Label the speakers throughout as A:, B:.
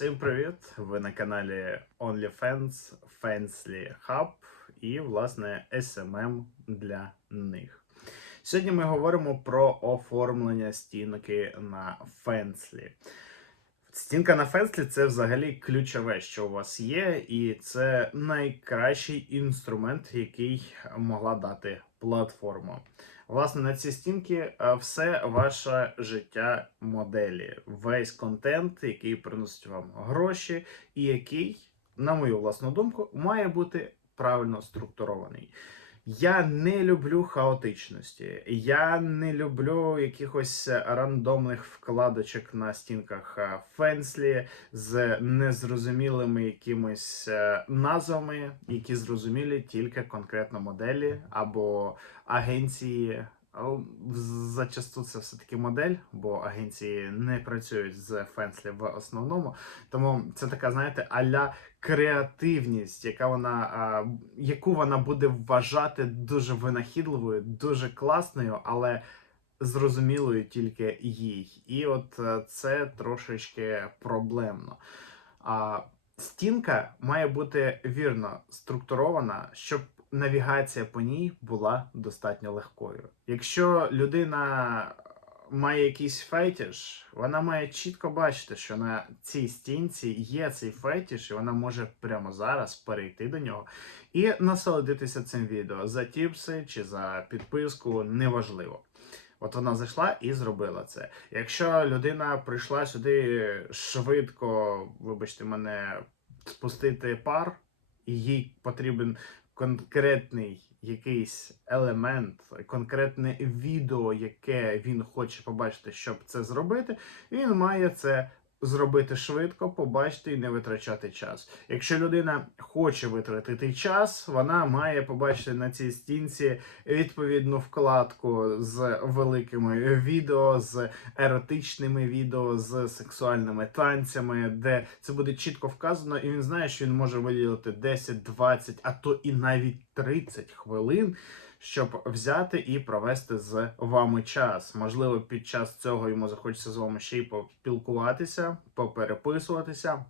A: Всім привіт! Ви на каналі OnlyFans, Fansly Hub і, власне, SMM для них. Сьогодні ми говоримо про оформлення стінки на Fansly. Стінка на Fansly – це взагалі ключове, що у вас є, і це найкращий інструмент, який могла дати платформа. Власне, на ці стінки е, все ваше життя моделі, весь контент, який приносить вам гроші, і який, на мою власну думку, має бути правильно структурований. Я не люблю хаотичності, я не люблю якихось рандомних вкладочок на стінках е, Фенслі з незрозумілими якимись е, назвами, які зрозумілі тільки конкретно моделі або агенції. Зачасту це все-таки модель, бо агенції не працюють з Фенслі в основному. Тому це така, знаєте, аля креативність, яка вона, а, яку вона буде вважати дуже винахідливою, дуже класною, але зрозумілою тільки їй. І от е, це трошечки проблемно. А стінка має бути вірно структурована, щоб навігація по ній була достатньо легкою. Якщо людина має якийсь фетіш, вона має чітко бачити, що на цій стінці є цей фетіш, і вона може прямо зараз перейти до нього і насолодитися цим відео за тіпси чи за підписку, неважливо. От вона зайшла і зробила це. Якщо людина прийшла сюди швидко, вибачте мене, спустити пар, і їй потрібен конкретний якийсь елемент, конкретне відео, яке він хоче побачити, щоб це зробити, він має це зробити швидко, побачити і не витрачати час. Якщо людина хоче витратити час, вона має побачити на цій стінці відповідну вкладку з великими відео, з еротичними відео, з сексуальними танцями, де це буде чітко вказано, і він знає, що він може виділити 10, 20, а то і навіть 30 хвилин щоб взяти і провести з вами час. Можливо, під час цього йому захочеться з вами ще й поспілкуватися, попереписуватися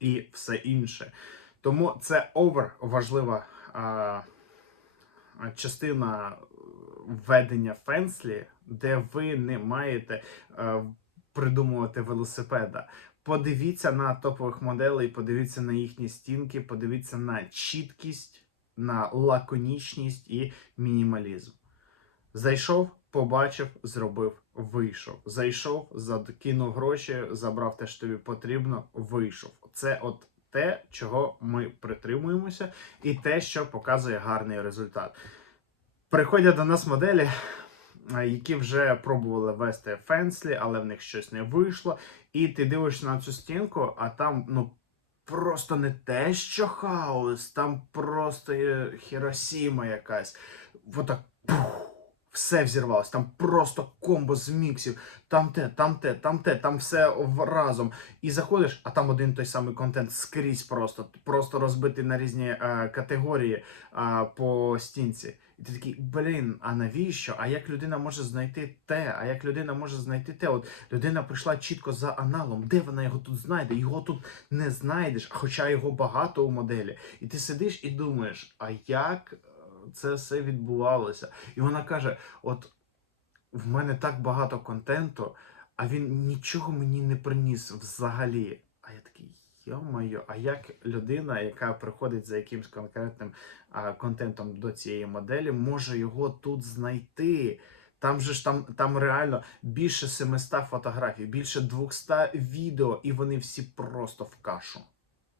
A: і все інше. Тому це овер важлива а, частина введення фенслі, де ви не маєте а, придумувати велосипеда. Подивіться на топових моделей, подивіться на їхні стінки, подивіться на чіткість на лаконічність і мінімалізм. Зайшов, побачив, зробив, вийшов. Зайшов, закинув гроші, забрав те, що тобі потрібно, вийшов. Це от те, чого ми притримуємося, і те, що показує гарний результат. Приходять до нас моделі. Які вже пробували вести фенслі, але в них щось не вийшло. І ти дивишся на цю стінку, а там ну просто не те, що хаос, там просто Хіросіма якась. Отак пух, все взірвалось. Там просто комбо з міксів. Там те, там те, там те, там все разом. І заходиш, а там один той самий контент скрізь просто, просто розбитий на різні е, категорії е, по стінці. І ти такий, блін, а навіщо? А як людина може знайти те? А як людина може знайти те? От людина прийшла чітко за аналом. Де вона його тут знайде? Його тут не знайдеш, хоча його багато у моделі. І ти сидиш і думаєш, а як це все відбувалося? І вона каже: От в мене так багато контенту, а він нічого мені не приніс взагалі. А я такий. Йо-моє, а як людина, яка приходить за якимсь конкретним а, контентом до цієї моделі, може його тут знайти? Там же ж там там реально більше 700 фотографій, більше 200 відео, і вони всі просто в кашу.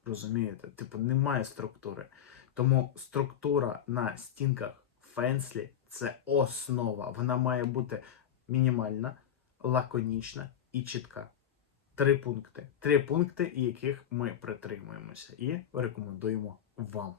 A: Розумієте? Типу, немає структури. Тому структура на стінках Фенслі це основа. Вона має бути мінімальна, лаконічна і чітка. Три пункти. Три пункти, яких ми притримуємося, і рекомендуємо вам.